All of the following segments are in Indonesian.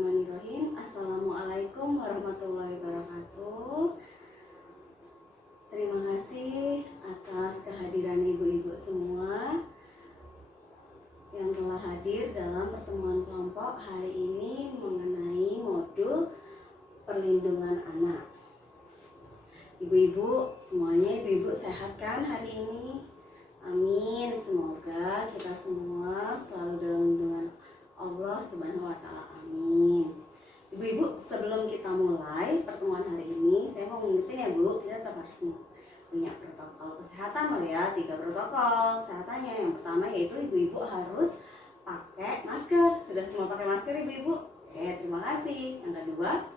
Bismillahirrahmanirrahim. Assalamualaikum warahmatullahi wabarakatuh. Terima kasih atas kehadiran ibu-ibu semua yang telah hadir dalam pertemuan kelompok hari ini mengenai modul perlindungan anak. Ibu-ibu semuanya, ibu-ibu sehat kan hari ini? Amin. Semoga kita semua selalu dalam lindungan Allah Subhanahu wa Ta'ala. Amin. Ibu-ibu, sebelum kita mulai pertemuan hari ini, saya mau mengingetin ya Bu, kita tetap harus punya protokol kesehatan loh ya. 3 protokol kesehatannya. Yang pertama yaitu ibu-ibu harus pakai masker. Sudah semua pakai masker ibu-ibu? Oke, terima kasih. Yang kedua,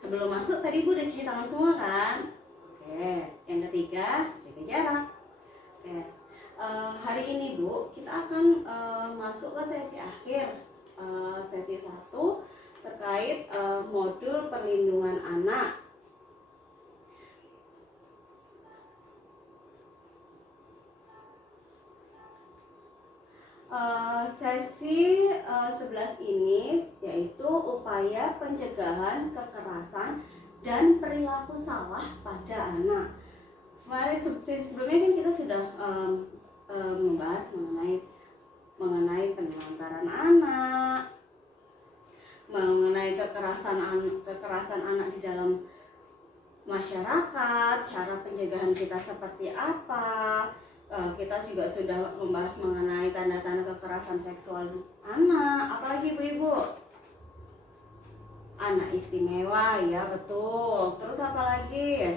sebelum masuk tadi ibu udah cuci tangan semua kan? Oke. Yang ketiga, jaga jarak. Oke. Hari ini Bu, kita akan masuk ke sesi akhir, sesi 1 terkait modul perlindungan anak. Sesi 11 ini yaitu upaya pencegahan kekerasan dan perilaku salah pada anak. Kemarin sebelumnya kan kita sudah membahas mengenai penelantaran anak, mengenai kekerasan anak di dalam masyarakat, cara pencegahan kita seperti apa. Kita juga sudah membahas mengenai tanda-tanda kekerasan seksual anak, apalagi ibu-ibu, anak istimewa ya betul. Terus apalagi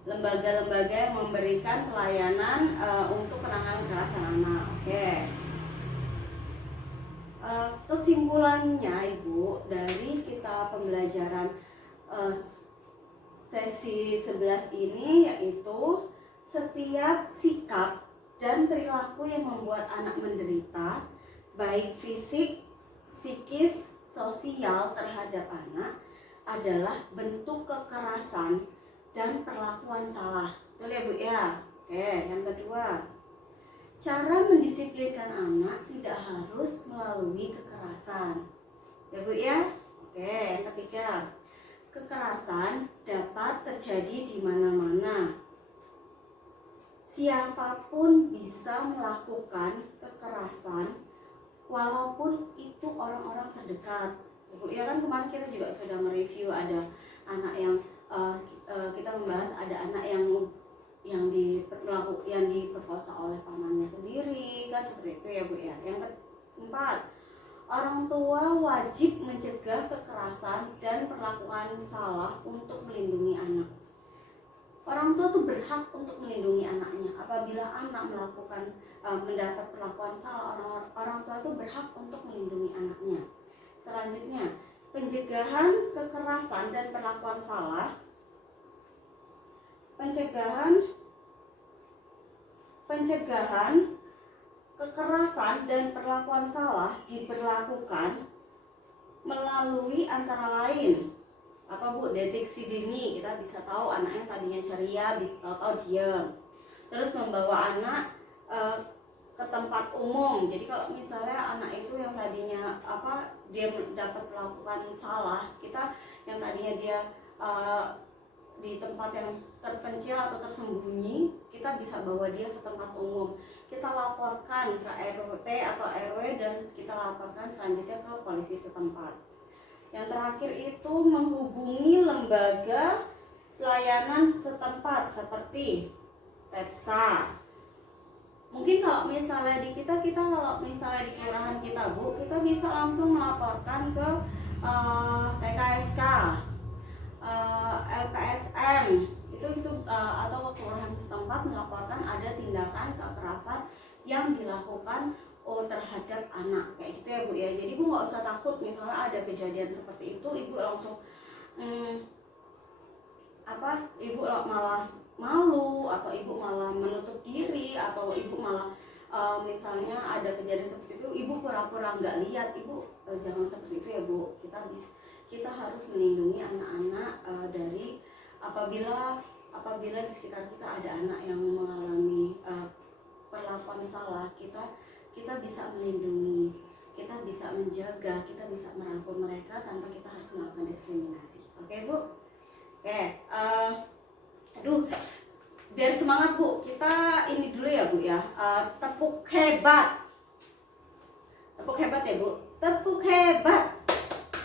lembaga-lembaga yang memberikan pelayanan untuk penanganan kekerasan anak. Oke. Kesimpulannya Ibu dari kita pembelajaran sesi 11 ini yaitu setiap sikap dan perilaku yang membuat anak menderita, baik fisik, psikis, sosial terhadap anak adalah bentuk kekerasan dan perlakuan salah. Betul ya Bu ya? Oke, yang kedua, cara mendisiplinkan anak tidak harus melalui kekerasan. Ya Bu ya? Oke, yang ketiga, kekerasan dapat terjadi di mana-mana. Siapapun bisa melakukan kekerasan walaupun itu orang-orang terdekat. Ya Bu ya, kan kemarin kita juga sudah mereview ada anak yang kita membahas ada anak yang diperkosa oleh pamannya sendiri, kan seperti itu ya Bu ya. Yang keempat, orang tua wajib mencegah kekerasan dan perlakuan salah untuk melindungi anak. Orang tua tuh berhak untuk melindungi anaknya. Apabila anak mendapat perlakuan salah, orang tua itu berhak untuk melindungi anaknya. Selanjutnya, pencegahan kekerasan dan perlakuan salah. Pencegahan kekerasan dan perlakuan salah diberlakukan melalui antara lain apa Bu, deteksi dini. Kita bisa tahu anaknya tadinya ceria, bisa tahu diam. Terus membawa anak ke tempat umum. Jadi kalau misalnya anak itu yang tadinya dia dapat melakukan salah, kita yang tadinya dia di tempat yang terpencil atau tersembunyi, kita bisa bawa dia ke tempat umum. Kita laporkan ke RT atau RW dan kita laporkan selanjutnya ke polisi setempat. Yang terakhir itu menghubungi lembaga layanan setempat seperti TEPSA. Mungkin kalau misalnya di kalau misalnya di kelurahan kita Bu, kita bisa langsung melaporkan ke PKSK, LPSM itu atau ke kelurahan setempat melaporkan ada tindakan kekerasan yang dilakukan terhadap anak, kayak gitu ya Bu ya. Jadi Bu nggak usah takut misalnya ada kejadian seperti itu, Ibu langsung Ibu malah malu, atau Ibu malah menutup diri, atau Ibu malah misalnya ada kejadian seperti itu Ibu pura-pura nggak lihat. Ibu jangan seperti itu ya Bu. Kita harus melindungi anak-anak dari apabila di sekitar kita ada anak yang mengalami perlakuan salah, kita bisa melindungi. kita bisa menjaga, kita bisa merangkul mereka tanpa kita harus melakukan diskriminasi. Oke Bu? Oke, aduh, biar semangat Bu, kita ini dulu ya Bu ya, tepuk hebat. Tepuk hebat ya Bu, tepuk hebat.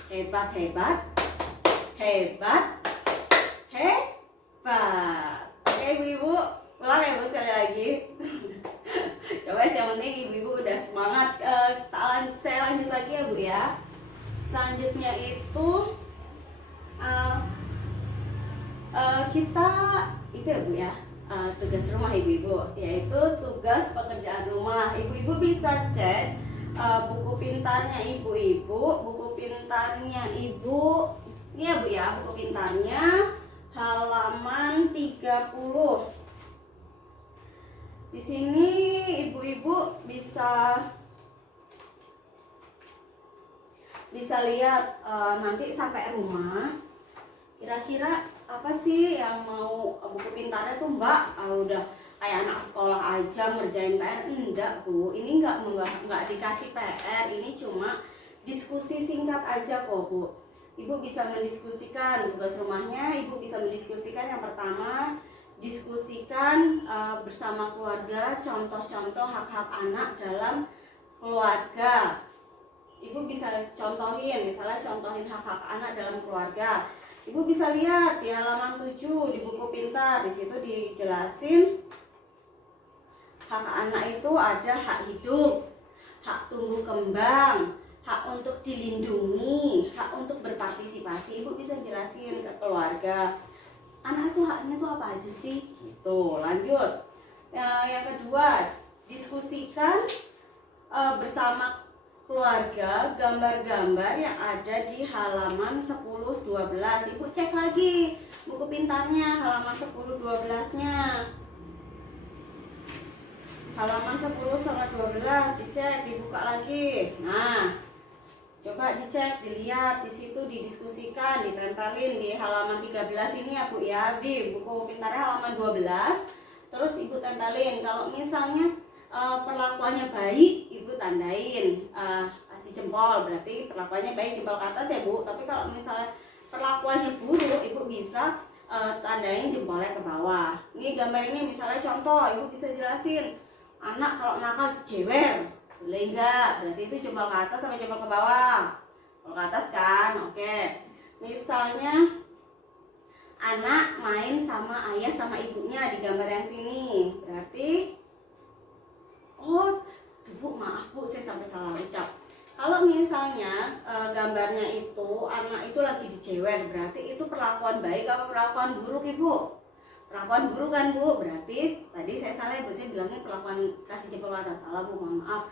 Hebat, hebat, hebat, hebat. Oke ibu-ibu, ulang ya Bu sekali lagi. Coba yang penting ibu-ibu udah semangat. Saya lanjut lagi ya Bu ya. Selanjutnya itu kita itu ya Bu ya, tugas rumah ibu-ibu, yaitu tugas pekerjaan rumah. Ibu-ibu bisa cek buku pintarnya ibu-ibu, buku pintarnya ibu ini ya Bu ya, buku pintarnya halaman 30. Di sini ibu-ibu bisa lihat nanti sampai rumah kira-kira apa sih yang mau buku pintarnya tuh Mbak. Udah kayak anak sekolah aja ngerjain PR. Enggak Bu, ini nggak dikasih PR, ini cuma diskusi singkat aja kok Bu. Ibu bisa mendiskusikan tugas rumahnya, ibu bisa mendiskusikan yang pertama, diskusikan bersama keluarga contoh-contoh hak-hak anak dalam keluarga. Ibu bisa contohin, misalnya contohin hak-hak anak dalam keluarga. Ibu bisa lihat di halaman 7 di buku pintar, di situ dijelasin hak anak itu ada hak hidup, hak tumbuh kembang, hak untuk dilindungi, hak untuk berpartisipasi. Ibu bisa jelasin ke keluarga, anak itu haknya tuh apa aja sih? Gitu. Lanjut. Yang kedua, diskusikan bersama keluarga gambar-gambar yang ada di halaman 10-12. Ibu cek lagi buku pintarnya halaman 10-12-nya. Halaman 10 sama 12 dicek, dibuka lagi. Nah, coba dicek, dilihat di situ, didiskusikan, ditempelin di halaman 13 ini ya Bu ya, di buku pintarnya halaman 12. Terus Ibu tempelin. Kalau misalnya perlakuannya baik, ibu tandain kasih jempol, berarti perlakuannya baik, jempol ke atas ya Bu. Tapi kalau misalnya perlakuannya buruk, ibu bisa tandain jempolnya ke bawah. Ini gambar ini misalnya contoh, ibu bisa jelasin anak kalau nakal dijewer, boleh enggak? Berarti itu jempol ke atas sama jempol ke bawah. Jempol ke atas kan, oke. Misalnya anak main sama ayah sama ibunya di gambar yang sini, berarti Bu, maaf Bu, saya sampai salah ucap. Kalau misalnya gambarnya itu anak itu lagi dijewer, berarti itu perlakuan baik apa perlakuan buruk Ibu? Perlakuan buruk kan Bu, berarti tadi saya salah Ibu, saya bilangnya perlakuan kasih jempol atas, salah Bu, mohon maaf.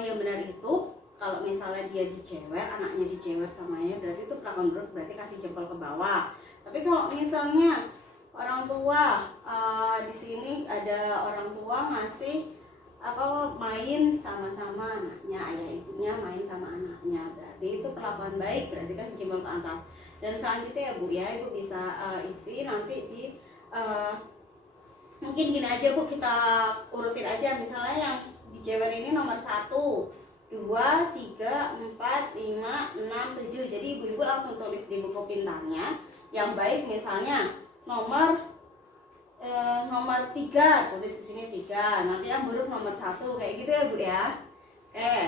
Yang benar itu kalau misalnya dia dijewer, anaknya dijewer sama ayah, berarti itu perlakuan buruk, berarti kasih jempol ke bawah. Tapi kalau misalnya orang tua, di sini ada orang tua ngasih main sama-sama anaknya, ayah ibunya main sama anaknya, berarti itu perlakuan baik, berarti kan jempol ke atas. Dan selanjutnya ya Bu ya, ibu bisa isi nanti di mungkin gini aja Bu, kita urutin aja, misalnya yang dijewer ini nomor 1, 2, 3, 4, 5, 6, 7. Jadi ibu-ibu langsung tulis di buku pintarnya yang baik, misalnya nomor 3, tulis di sini 3. Nanti yang buruk nomor 1, kayak gitu ya Bu ya. Oke.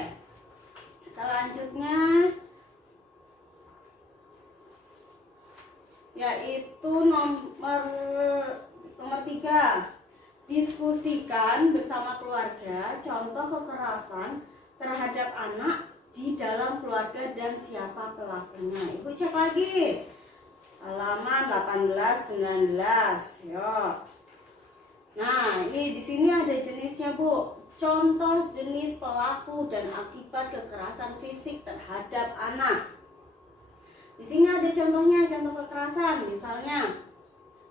Selanjutnya yaitu nomor 3. Diskusikan bersama keluarga contoh kekerasan terhadap anak di dalam keluarga dan siapa pelakunya. Ibu cek lagi halaman 18-19. Yo. Nah, ini di sini ada jenisnya Bu. Contoh jenis pelaku dan akibat kekerasan fisik terhadap anak. Di sini ada contohnya, contoh kekerasan, misalnya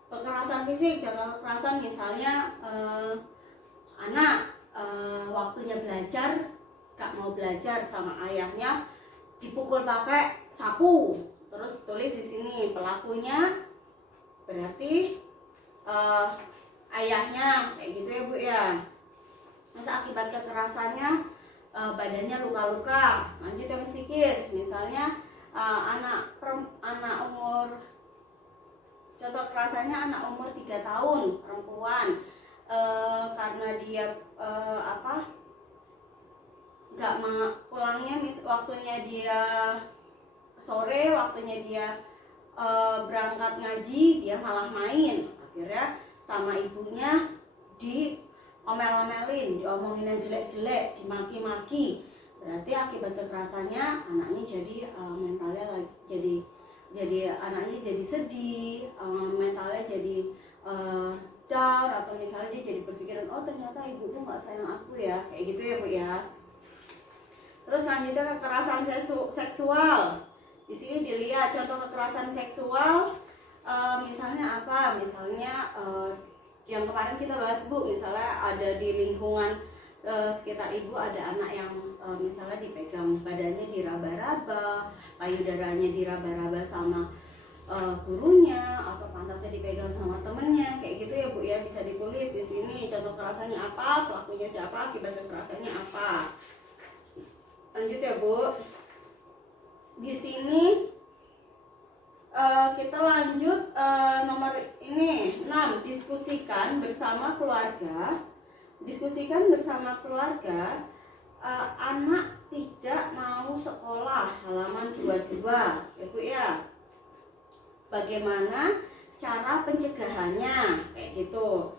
kekerasan fisik. Contoh kekerasan misalnya anak waktunya belajar, gak mau belajar sama ayahnya, dipukul pakai sapu. Terus tulis di sini pelakunya berarti ayahnya, kayak gitu ya Bu ya. Terus akibat kekerasannya badannya luka-luka. Lanjut yang psikis, misalnya anak umur, contoh kekerasannya anak umur 3 tahun perempuan, karena dia nggak pulangnya, waktunya dia sore, waktunya dia berangkat ngaji, dia malah main. Akhirnya sama ibunya diomel-omelin, diomongin yang jelek-jelek, dimaki-maki. Berarti akibat kekerasannya anaknya jadi mentalnya jadi anaknya jadi sedih, mentalnya jadi down, atau misalnya dia jadi berpikiran, oh ternyata ibuku nggak sayang aku ya, kayak gitu ya Bu ya. Terus selanjutnya kekerasan seksual. Di sini dilihat contoh kekerasan seksual, misalnya apa? Misalnya yang kemarin kita bahas Bu, misalnya ada di lingkungan sekitar ibu ada anak yang misalnya dipegang badannya diraba-raba, payudaranya diraba-raba sama gurunya, atau pantatnya dipegang sama temennya, kayak gitu ya Bu ya. Bisa ditulis di sini contoh kekerasannya apa, pelakunya siapa, akibat kekerasannya apa. Lanjut ya Bu. Di sini kita lanjut nomor ini 6, diskusikan bersama keluarga. Diskusikan bersama keluarga, anak tidak mau sekolah, halaman 22 ya Bu ya. Bagaimana cara pencegahannya, kayak gitu.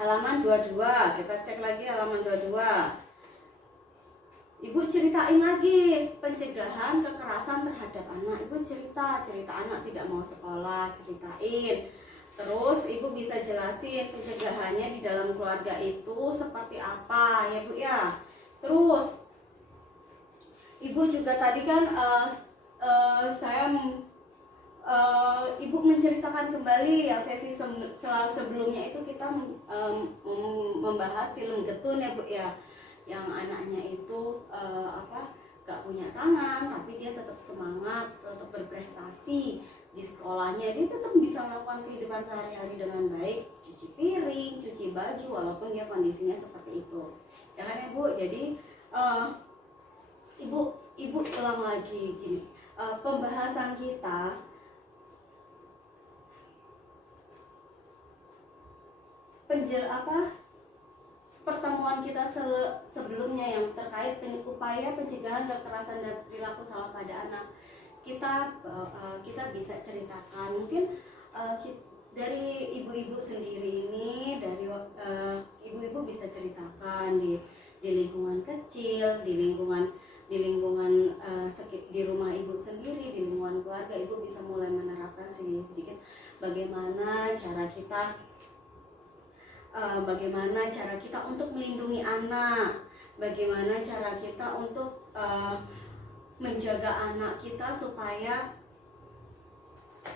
Halaman 22, kita cek lagi halaman 22. Ibu ceritain lagi pencegahan kekerasan terhadap anak. Ibu cerita anak tidak mau sekolah, ceritain. Terus ibu bisa jelasin pencegahannya di dalam keluarga itu seperti apa ya Bu ya. Terus ibu juga tadi kan ibu menceritakan kembali yang sesi sebelumnya itu kita membahas film Getun ya Bu ya, yang anaknya itu gak punya tangan tapi dia tetap semangat, tetap berprestasi di sekolahnya, dia tetap bisa melakukan kehidupan sehari-hari dengan baik, cuci piring, cuci baju walaupun dia kondisinya seperti itu ya kan ya Bu. Jadi ibu ulang lagi gini, pembahasan kita pertemuan kita sebelumnya yang terkait upaya pencegahan kekerasan dan perilaku salah pada anak, kita bisa ceritakan mungkin dari ibu-ibu sendiri ini, dari ibu-ibu bisa ceritakan di lingkungan kecil, di lingkungan di rumah ibu sendiri, di lingkungan keluarga, ibu bisa mulai menerapkan sedikit-sedikit bagaimana cara kita untuk melindungi anak, bagaimana cara kita untuk menjaga anak kita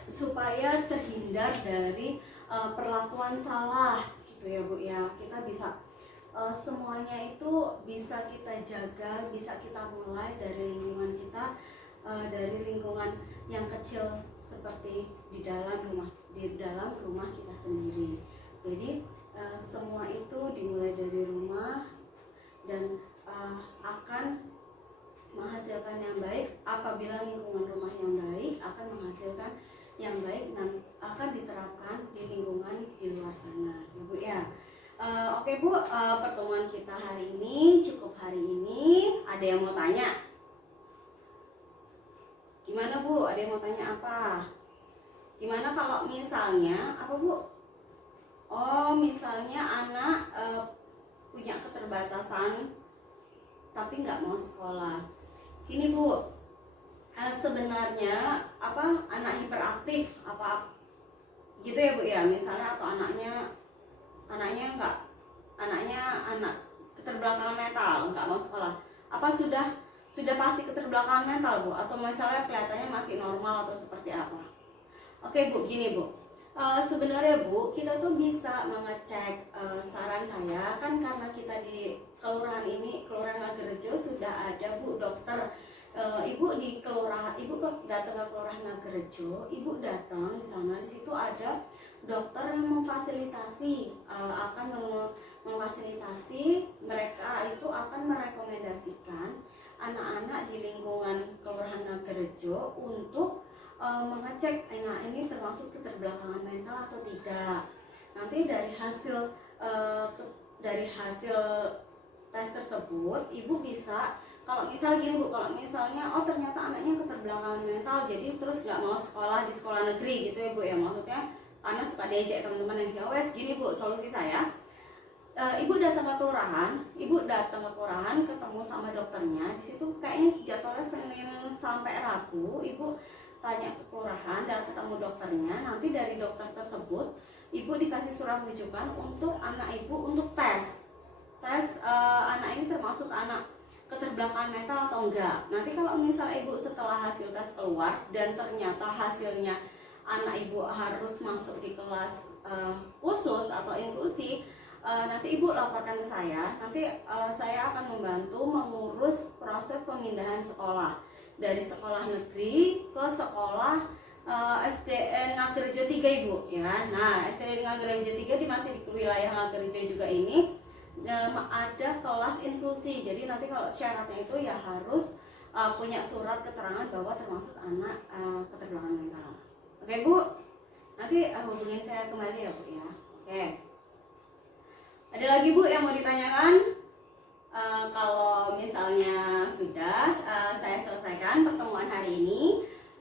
supaya terhindar dari perlakuan salah gitu ya Bu ya. Kita bisa semuanya itu bisa kita jaga, bisa kita mulai dari lingkungan kita, dari lingkungan yang kecil seperti di dalam rumah kita sendiri. Jadi semua itu dimulai dari rumah dan akan menghasilkan yang baik. Apabila lingkungan rumah yang baik akan menghasilkan yang baik dan akan diterapkan di lingkungan di luar sana ya Bu ya. Oke Bu, pertemuan kita hari ini cukup hari ini. Ada yang mau tanya? Gimana Bu? Ada yang mau tanya apa? Gimana kalau misalnya apa Bu? Oh, misalnya anak punya keterbatasan tapi nggak mau sekolah. Gini Bu, sebenarnya anak hiperaktif apa gitu ya Bu ya, misalnya, atau anaknya anak keterbelakangan mental nggak mau sekolah, apa sudah pasti keterbelakangan mental Bu, atau misalnya kelihatannya masih normal atau seperti apa? Oke Bu, gini Bu, sebenarnya Bu, kita tuh bisa mengecek, saran saya kan karena kita di kelurahan Nagerejo sudah ada Bu dokter. Ibu datang ke kelurahan Nagerejo, ibu datang di sana, di situ ada dokter yang memfasilitasi, akan memfasilitasi mereka anak-anak di lingkungan Kelurahan Ngagerejo untuk mengecek ini termasuk keterbelakangan mental atau tidak. Nanti dari hasil tes tersebut, ibu bisa, kalau misalnya ternyata anaknya keterbelakangan mental, jadi terus nggak mau sekolah di sekolah negeri gitu ya bu ya, maksudnya karena suka diajak teman-teman yang ya wes gini bu, solusi saya, ibu datang ke kelurahan, ketemu sama dokternya. Di situ kayaknya jadwalnya Senin sampai Rabu. Ibu tanya ke kelurahan dan ketemu dokternya. Nanti dari dokter tersebut, ibu dikasih surat rujukan untuk anak ibu untuk tes anak ini termasuk anak keterbelakangan mental atau enggak. Nanti kalau misalnya ibu setelah hasil tes keluar dan ternyata hasilnya anak ibu harus masuk di kelas khusus atau inklusi, nanti ibu laporkan ke saya. Nanti saya akan membantu mengurus proses pemindahan sekolah dari sekolah negeri ke sekolah SDN Ngagerejo 3 ibu ya. Nah, SDN Ngagerejo 3 masih di wilayah Ngagerejo juga ini ada kelas inklusi. Jadi nanti kalau syaratnya itu ya harus punya surat keterangan bahwa termasuk anak keterbelakangan mental. Oke bu, nanti hubungin saya kembali ya bu ya. Oke. Ada lagi bu yang mau ditanyakan? Kalau misalnya sudah, saya selesaikan pertemuan hari ini.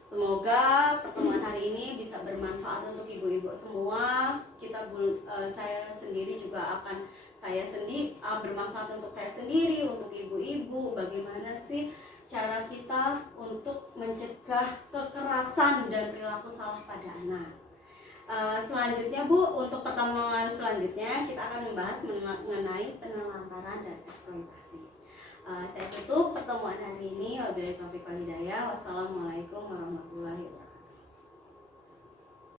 Semoga pertemuan hari ini bisa bermanfaat untuk ibu-ibu semua. Saya sendiri juga akan bermanfaat untuk saya sendiri, untuk ibu-ibu. Bagaimana sih cara kita untuk mencegah kekerasan dan perilaku salah pada anak? Selanjutnya bu, untuk pertemuan selanjutnya kita akan membahas mengenai penelantaran dan eksploitasi. Saya tutup pertemuan hari ini. Wabillahi taufiq wal hidayah. Wassalamualaikum warahmatullahi wabarakatuh.